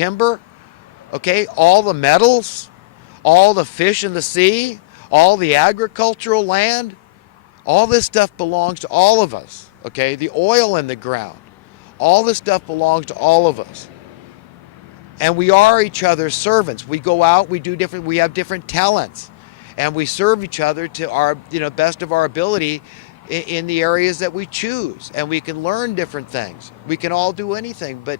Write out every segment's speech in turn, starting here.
timber, okay, all the metals, all the fish in the sea, all the agricultural land, all this stuff belongs to all of us, okay? The oil in the ground, all this stuff belongs to all of us. And we are each other's servants. We go out, we have different talents, and we serve each other to our, best of our ability in the areas that we choose, and we can learn different things. We can all do anything, but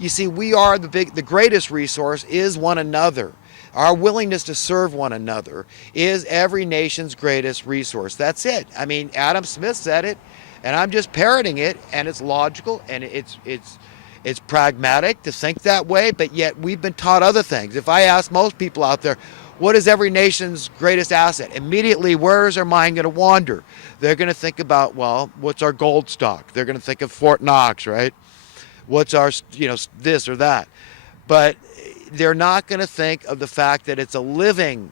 you see, we are the greatest resource is one another. Our willingness to serve one another is every nation's greatest resource. That's it. I mean, Adam Smith said it, and I'm just parroting it, and it's logical, and it's pragmatic to think that way, but yet we've been taught other things. If I ask most people out there, what is every nation's greatest asset? Immediately, where is their mind going to wander? They're going to think about, well, what's our gold stock? They're going to think of Fort Knox, right? What's our, this or that? But they're not going to think of the fact that it's a living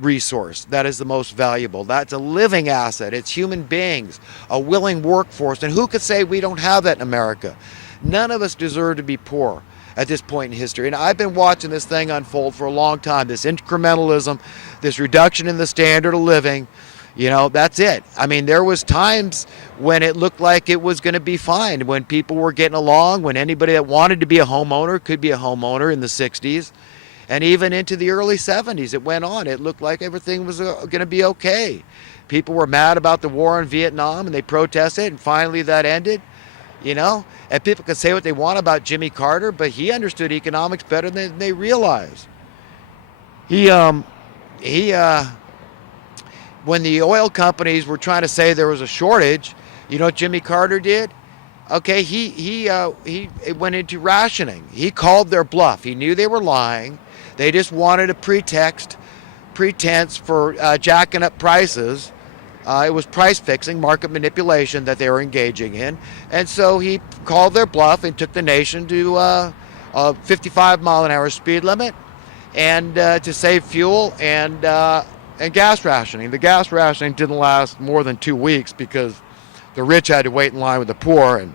resource that is the most valuable. That's a living asset. It's human beings, a willing workforce. And who could say we don't have that in America? None of us deserve to be poor at this point in history. And I've been watching this thing unfold for a long time, this incrementalism, this reduction in the standard of living. That's it. I mean, there was times when it looked like it was going to be fine, when people were getting along, when anybody that wanted to be a homeowner could be a homeowner in the 60s. And even into the early 70s, it went on. It looked like everything was going to be okay. People were mad about the war in Vietnam, and they protested, and finally that ended. And people can say what they want about Jimmy Carter, but he understood economics better than they realized. When the oil companies were trying to say there was a shortage, you know what Jimmy Carter did? Okay, he went into rationing. He called their bluff. He knew they were lying. They just wanted a pretense for jacking up prices. It was price fixing, market manipulation that they were engaging in. And so he called their bluff and took the nation to a 55-mile-an-hour speed limit and to save fuel and gas rationing. The gas rationing didn't last more than 2 weeks because the rich had to wait in line with the poor. And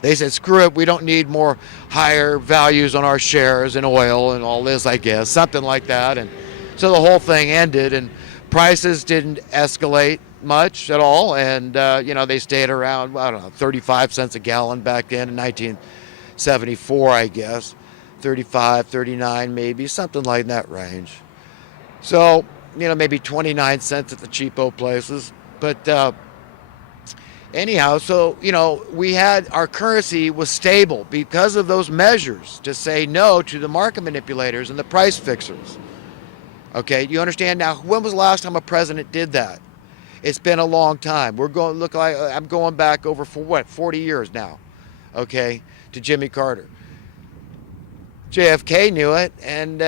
they said, screw it, we don't need more higher values on our shares in oil and all this, I guess, something like that. And so the whole thing ended, and prices didn't escalate much at all, and they stayed around, 35 cents a gallon back then in 1974, I guess. 35, 39 maybe, something like that range. So, maybe 29 cents at the cheapo places. But anyhow, so, we had, our currency was stable because of those measures to say no to the market manipulators and the price fixers. Okay, you understand now? When was the last time a president did that? It's been a long time. I'm going back over for 40 years now, okay, to Jimmy Carter. JFK knew it, and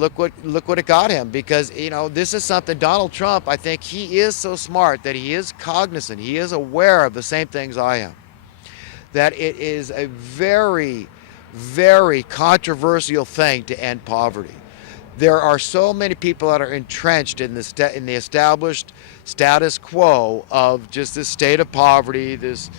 look what it got him, because this is something Donald Trump, I think he is so smart that he is cognizant, he is aware of the same things I am, that it is a very, very controversial thing to end poverty. There are so many people that are entrenched in the established status quo of just this state of poverty, this,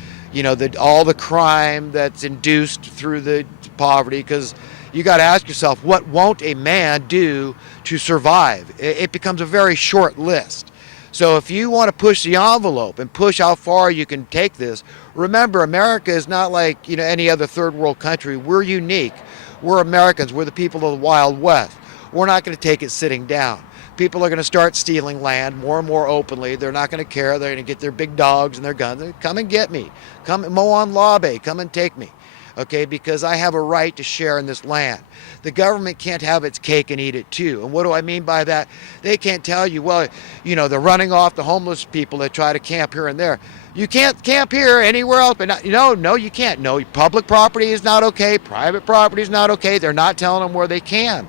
all the crime that's induced through the poverty, because you got to ask yourself, what won't a man do to survive? It becomes a very short list. So if you want to push the envelope and push how far you can take this, remember, America is not like any other third world country. We're unique. We're Americans. We're the people of the Wild West. We're not going to take it sitting down. People are going to start stealing land more and more openly. They're not going to care. They're going to get their big dogs and their guns. Come and get me. Come, Moan Labe, come and take me. Okay, because I have a right to share in this land. The government can't have its cake and eat it too. And what do I mean by that? They can't tell you, well, they're running off the homeless people that try to camp here and there. You can't camp here anywhere else, but no, you can't. No, public property is not okay. Private property is not okay. They're not telling them where they can.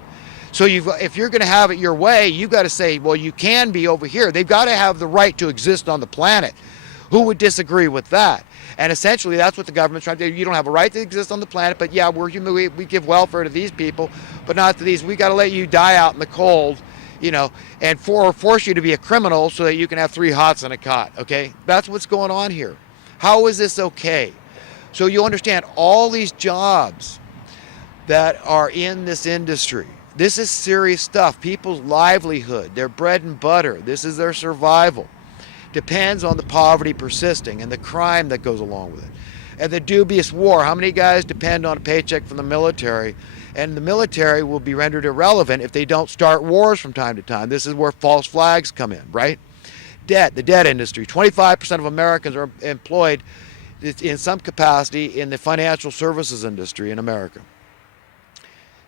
So if you're going to have it your way, you've got to say, well, you can be over here. They've got to have the right to exist on the planet. Who would disagree with that? And essentially, that's what the government's trying to do. You don't have a right to exist on the planet, but yeah, we're human. We give welfare to these people, but not to these. We got to let you die out in the cold, and force you to be a criminal so that you can have 3 hots in a cot. Okay, that's what's going on here. How is this okay? So you understand all these jobs that are in this industry. This is serious stuff. People's livelihood, their bread and butter, this is their survival. Depends on the poverty persisting and the crime that goes along with it. And the dubious war. How many guys depend on a paycheck from the military? And the military will be rendered irrelevant if they don't start wars from time to time. This is where false flags come in, right? Debt, the debt industry. 25% of Americans are employed in some capacity in the financial services industry in America.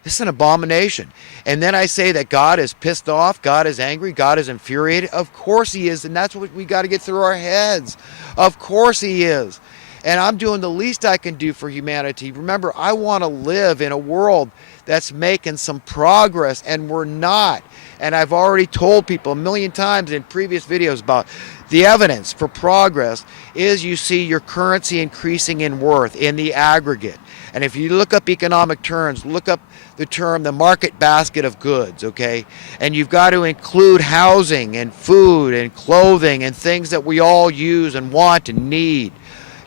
This is an abomination. And then I say that God is pissed off, God is angry, God is infuriated. Of course he is, and that's what we got to get through our heads. Of course he is. And I'm doing the least I can do for humanity. Remember, I want to live in a world that's making some progress, and we're not. And I've already told people a million times in previous videos about the evidence for progress is you see your currency increasing in worth in the aggregate. And if you look up economic terms, look up the term the market basket of goods, okay? And you've got to include housing and food and clothing and things that we all use and want and need.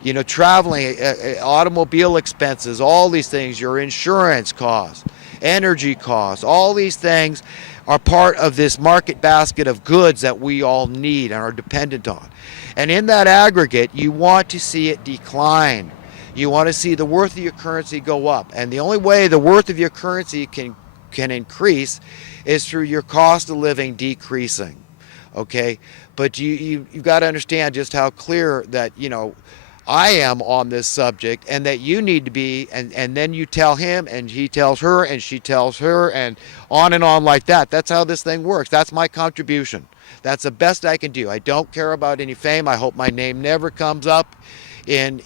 You know, traveling, automobile expenses, all these things, your insurance costs, energy costs, all these things are part of this market basket of goods that we all need and are dependent on. And in that aggregate, you want to see it decline. You want to see the worth of your currency go up. And the only way the worth of your currency can increase is through your cost of living decreasing, okay? But you've got to understand just how clear that, you know, I am on this subject, and that you need to be, and then you tell him, and he tells her, and she tells her, and on like that. That's how this thing works. That's my contribution. That's the best I can do. I don't care about any fame. I hope my name never comes up in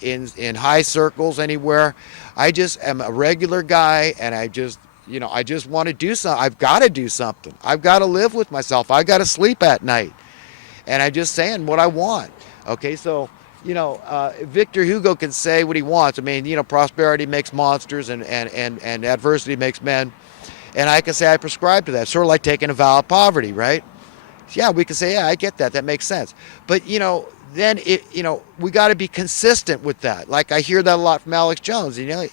high circles anywhere. I just am a regular guy, and I just want to do something. I've got to do something. I've got to live with myself. I've got to sleep at night. And I'm just saying what I want. Okay, so you know, Victor Hugo can say what he wants. I mean, you know, prosperity makes monsters and adversity makes men. And I can say I prescribe to that. Sort of like taking a vow of poverty, right? Yeah, we can say, yeah, I get that. That makes sense. But, you know, then, we got to be consistent with that. Like I hear that a lot from Alex Jones. You know,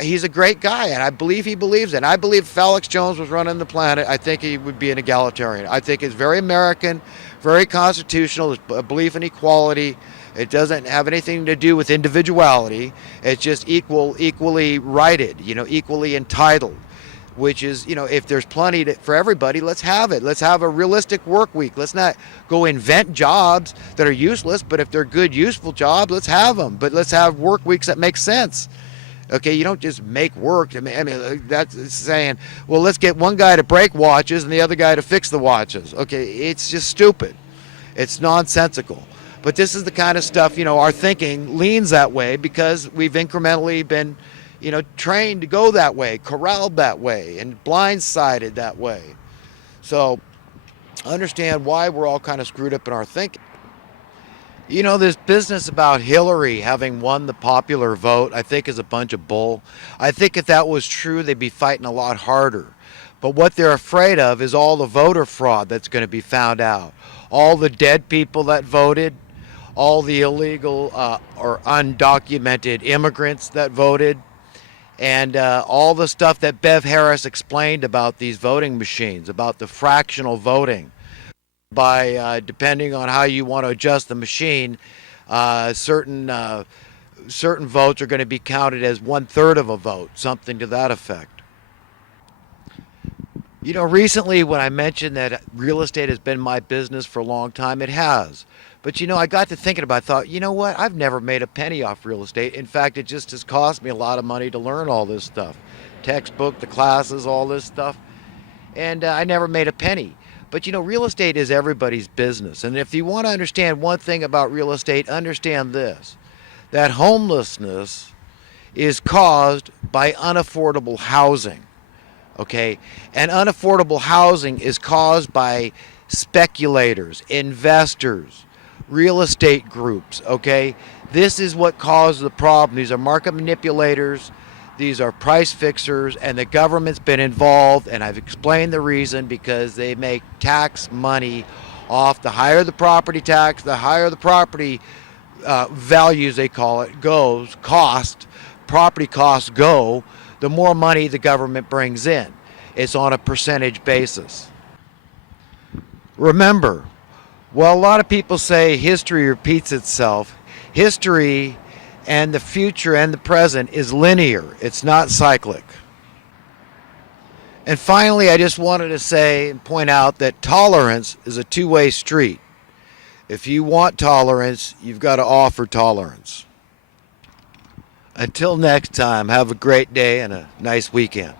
he's a great guy, and I believe he believes it. And I believe if Alex Jones was running the planet, I think he would be an egalitarian. I think it's very American, very constitutional. It's a belief in equality. It doesn't have anything to do with individuality. It's just equally righted, you know, equally entitled, which is, you know, if there's plenty for everybody, let's have it. Let's have a realistic work week. Let's not go invent jobs that are useless, but if they're good, useful jobs, let's have them. But let's have work weeks that make sense. Okay, you don't just make work. I mean, that's saying, well, let's get one guy to break watches and the other guy to fix the watches. Okay, it's just stupid. It's nonsensical. But this is the kind of stuff, you know, our thinking leans that way because we've incrementally been, you know, trained to go that way, corralled that way, and blindsided that way. So understand why we're all kind of screwed up in our thinking. You know, this business about Hillary having won the popular vote, I think is a bunch of bull. I think if that was true, they'd be fighting a lot harder. But what they're afraid of is all the voter fraud that's going to be found out. All the dead people that voted, all the illegal or undocumented immigrants that voted, and all the stuff that Bev Harris explained about these voting machines, about the fractional voting. By depending on how you want to adjust the machine, certain votes are going to be counted as 1/3 of a vote, something to that effect. You know, recently when I mentioned that real estate has been my business for a long time, it has. But, you know, I got to thinking about it. I thought, you know what? I've never made a penny off real estate. In fact, it just has cost me a lot of money to learn all this stuff. Textbook, the classes, all this stuff. And I never made a penny. But, you know, real estate is everybody's business. And if you want to understand one thing about real estate, understand this. That homelessness is caused by unaffordable housing. Okay? And unaffordable housing is caused by speculators, investors, real estate groups, okay? This is what caused the problem. These are market manipulators, these are price fixers, and the government's been involved, and I've explained the reason, because they make tax money off the higher the property tax, the higher the property values, they call it, property costs go, the more money the government brings in. It's on a percentage basis. Remember, well, a lot of people say history repeats itself. History and the future and the present is linear. It's not cyclic. And finally, I just wanted to say and point out that tolerance is a two-way street. If you want tolerance, you've got to offer tolerance. Until next time, have a great day and a nice weekend.